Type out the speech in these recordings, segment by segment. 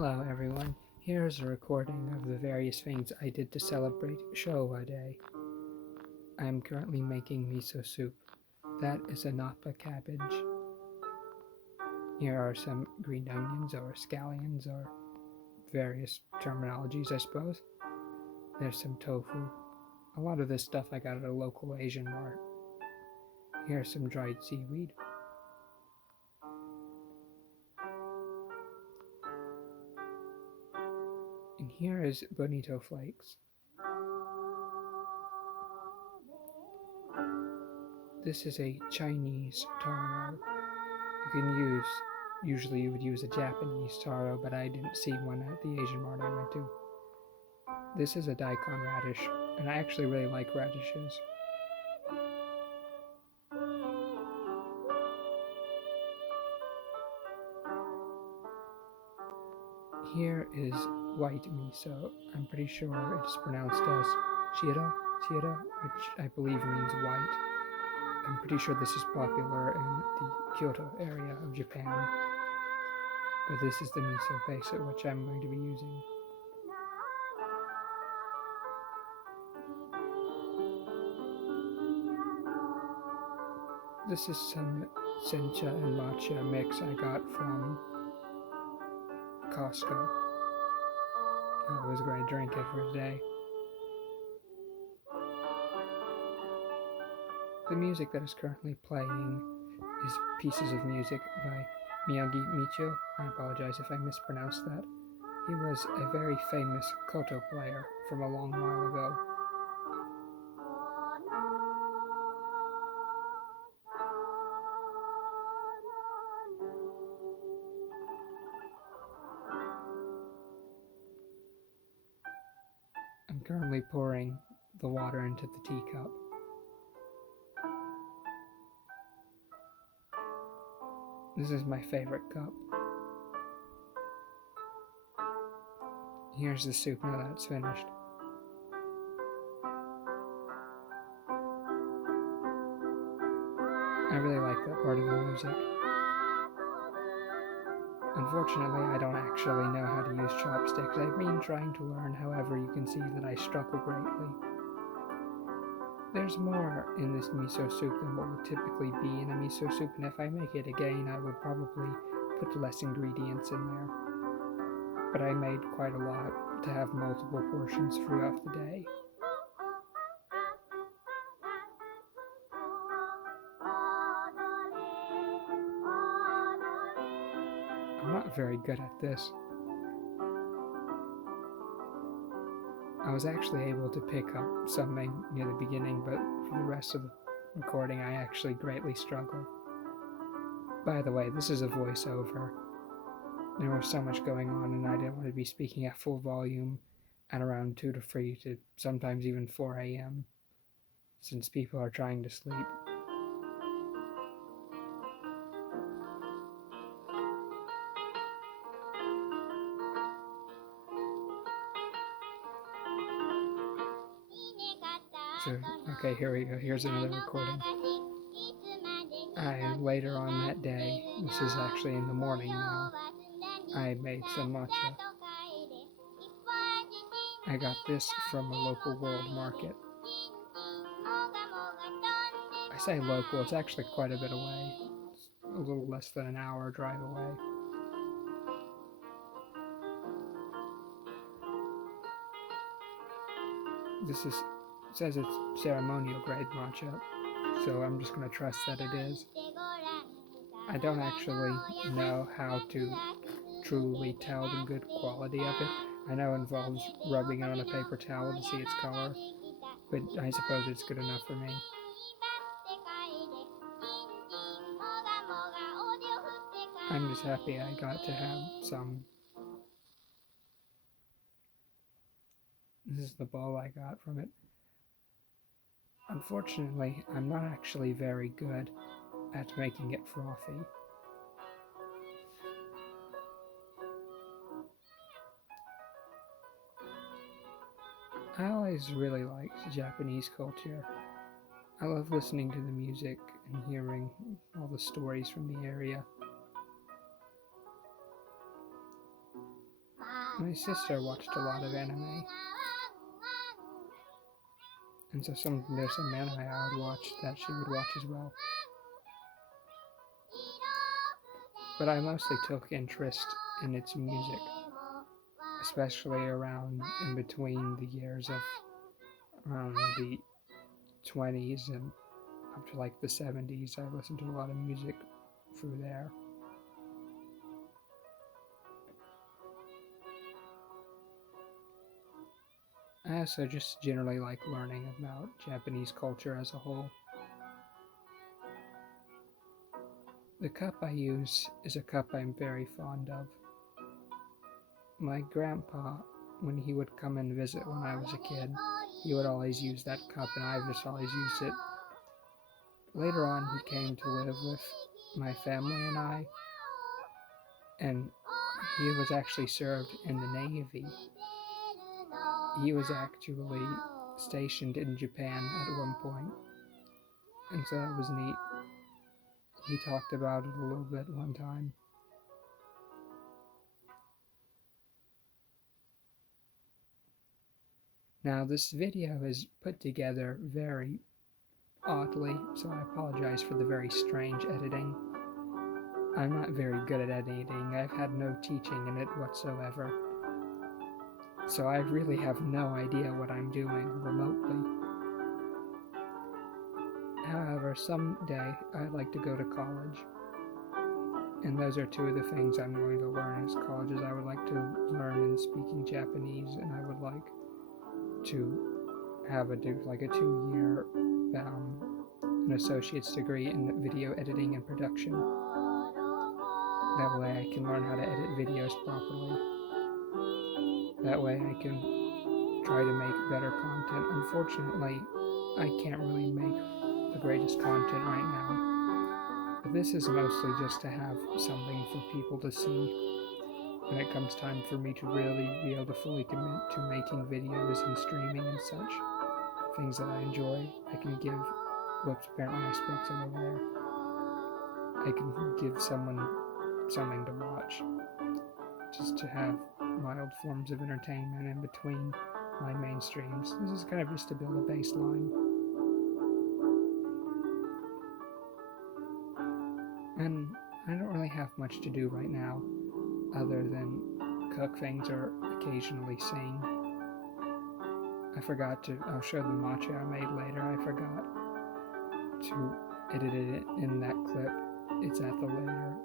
Hello everyone, here's a recording of the various things I did to celebrate Shōwa Day. I am currently making miso soup. That is a nappa cabbage. Here are some green onions or scallions or various terminologies, I suppose. There's some tofu. A lot of this stuff I got at a local Asian mart. Here's some dried seaweed. And here is bonito flakes. This is a Chinese taro. Usually you would use a Japanese taro, but I didn't see one at the Asian mart I went to. This is a daikon radish, and I actually really like radishes. Here is white miso. I'm pretty sure it's pronounced as Shiro, which I believe means white. I'm pretty sure this is popular in the Kyoto area of Japan. But this is the miso base at which I'm going to be using. This is some sencha and matcha mix I got from Costco. I was going to drink it for today. The music that is currently playing is pieces of music by Miyagi Michio. I apologize if I mispronounced that. He was a very famous koto player from a long while ago. I'm currently pouring the water into the teacup. This is my favorite cup. Here's the soup now that it's finished. I really like that part of the music. Unfortunately, I don't actually know how to use chopsticks. I've been trying to learn, however, you can see that I struggle greatly. There's more in this miso soup than what would typically be in a miso soup, and if I make it again, I would probably put less ingredients in there. But I made quite a lot to have multiple portions throughout the day. I'm not very good at this. I was actually able to pick up something near the beginning, but for the rest of the recording I actually greatly struggled. By the way, this is a voiceover. There was so much going on and I didn't want to be speaking at full volume at around 2 to 3 to sometimes even 4 a.m. since people are trying to sleep. So, okay, here we go. Here's another recording. Later on that day, this is actually in the morning now, I made some matcha. I got this from a local world market. I say local, it's actually quite a bit away. It's a little less than an hour drive away. It says it's ceremonial grade matcha, so I'm just going to trust that it is. I don't actually know how to truly tell the good quality of it. I know it involves rubbing it on a paper towel to see its color, but I suppose it's good enough for me. I'm just happy I got to have some. This is the bowl I got from it. Unfortunately, I'm not actually very good at making it frothy. I always really liked Japanese culture. I love listening to the music and hearing all the stories from the area. My sister watched a lot of anime, and so there's some anime I would watch that she would watch as well. But I mostly took interest in its music, especially around in between the years of around the 20s and up to like the 70s. I listened to a lot of music through there. I also just generally like learning about Japanese culture as a whole. The cup I use is a cup I'm very fond of. My grandpa, when he would come and visit when I was a kid, he would always use that cup, and I've just always used it. Later on, he came to live with my family and I, and he was actually served in the Navy. He was actually stationed in Japan at one point, and so that was neat. He talked about it a little bit one time. Now, this video is put together very oddly, so I apologize for the very strange editing. I'm not very good at editing. I've had no teaching in it whatsoever. So I really have no idea what I'm doing remotely. However, someday I'd like to go to college. And those are two of the things I'm going to learn as college. I would like to learn in speaking Japanese, and I would like to have a 2-year an associate's degree in video editing and production. That way I can learn how to edit videos properly. That way I can try to make better content. Unfortunately, I can't really make the greatest content right now. But this is mostly just to have something for people to see when it comes time for me to really be able to fully commit to making videos and streaming and such. Things that I enjoy. I can give, whoops, apparently I spoke somewhere there. I can give someone something to watch. Just to have mild forms of entertainment in between my main streams. This is kind of just to build a baseline. And I don't really have much to do right now other than cook things or occasionally sing. I'll show the matcha I made later. I forgot to edit it in that clip. It's at the later.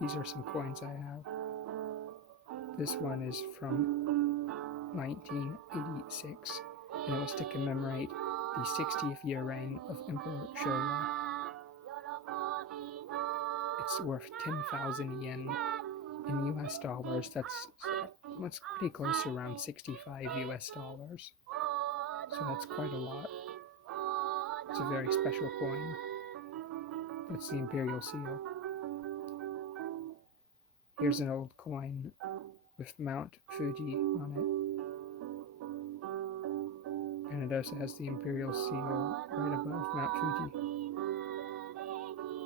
These are some coins I have. This one is from 1986, and it was to commemorate the 60th year reign of Emperor Shōwa. It's worth 10,000 yen. In US dollars, that's pretty close to around 65 US dollars. So that's quite a lot. It's a very special coin. That's the imperial seal. Here's an old coin with Mount Fuji on it. And it also has the imperial seal right above Mount Fuji.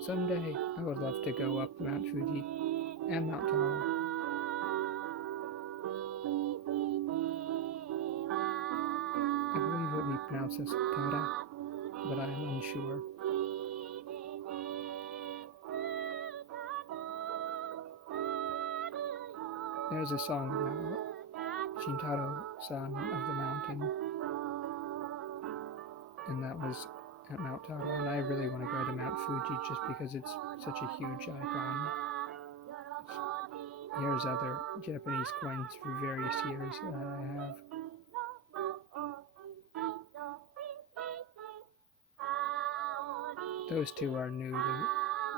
Someday, I would love to go up Mount Fuji and Mount Taro. I believe it would be pronounced as Tara, but I am unsure. There's a song about Shintaro, son of the mountain, and that was at Mount Taro, and I really want to go to Mount Fuji just because it's such a huge icon. Here's other Japanese coins for various years that I have. Those two are new,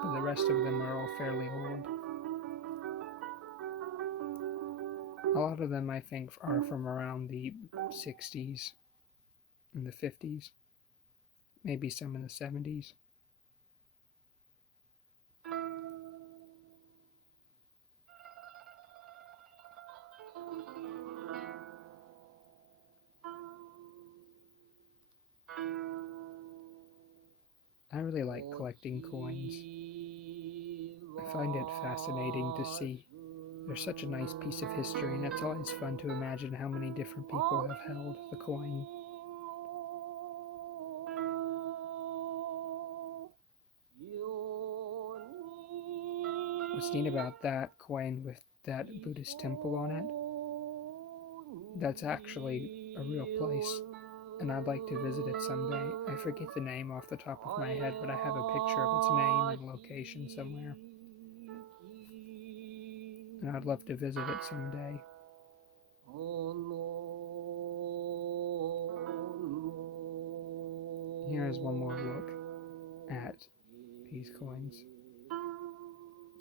but the rest of them are all fairly old. A lot of them, I think, are from around the 60s and the 50s, maybe some in the 70s. I really like collecting coins. I find it fascinating to see There's such a nice piece of history, and it's always fun to imagine how many different people have held the coin. What's neat about that coin with that Buddhist temple on it, that's actually a real place, and I'd like to visit it someday. I forget the name off the top of my head, but I have a picture of its name and location somewhere. And I'd love to visit it someday. Here's one more look at these coins.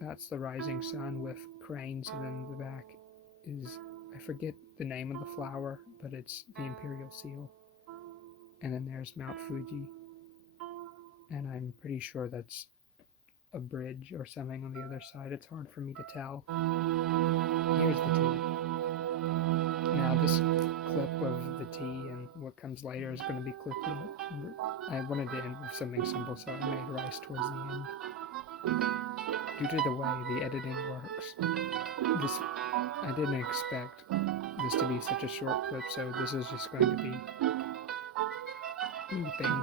That's the rising sun with cranes, and then the back is, I forget the name of the flower, but it's the imperial seal. And then there's Mount Fuji, and I'm pretty sure that's a bridge or something on the other side. It's hard for me to tell. Here's the tea. Now this clip of the tea and what comes later is going to be clipped. I wanted to end with something simple, so I made rice towards the end. Due to the way the editing works, I didn't expect this to be such a short clip, so this is just going to be looping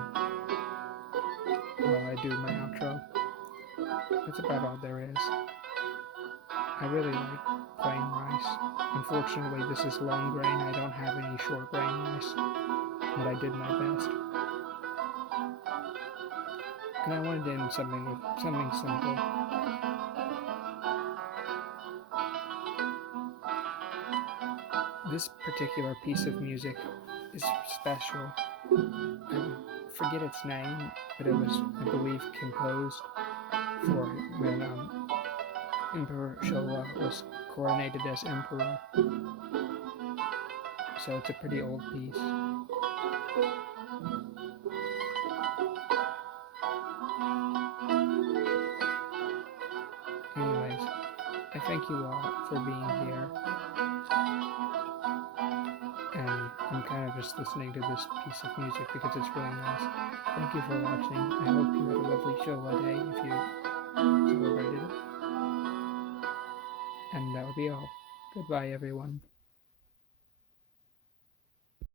while I do my outro. That's about all there is. I really like plain rice. Unfortunately, this is long grain. I don't have any short grain rice, but I did my best. And I wanted to end something with something simple. This particular piece of music is special. I forget its name, but it was, I believe, composed for when Emperor Shōwa was coronated as emperor. So it's a pretty old piece. Anyways, I thank you all for being here. And I'm kind of just listening to this piece of music because it's really nice. Thank you for watching. I hope you had a lovely Shōwa Day if you celebrated it. And that would be all. Goodbye, everyone.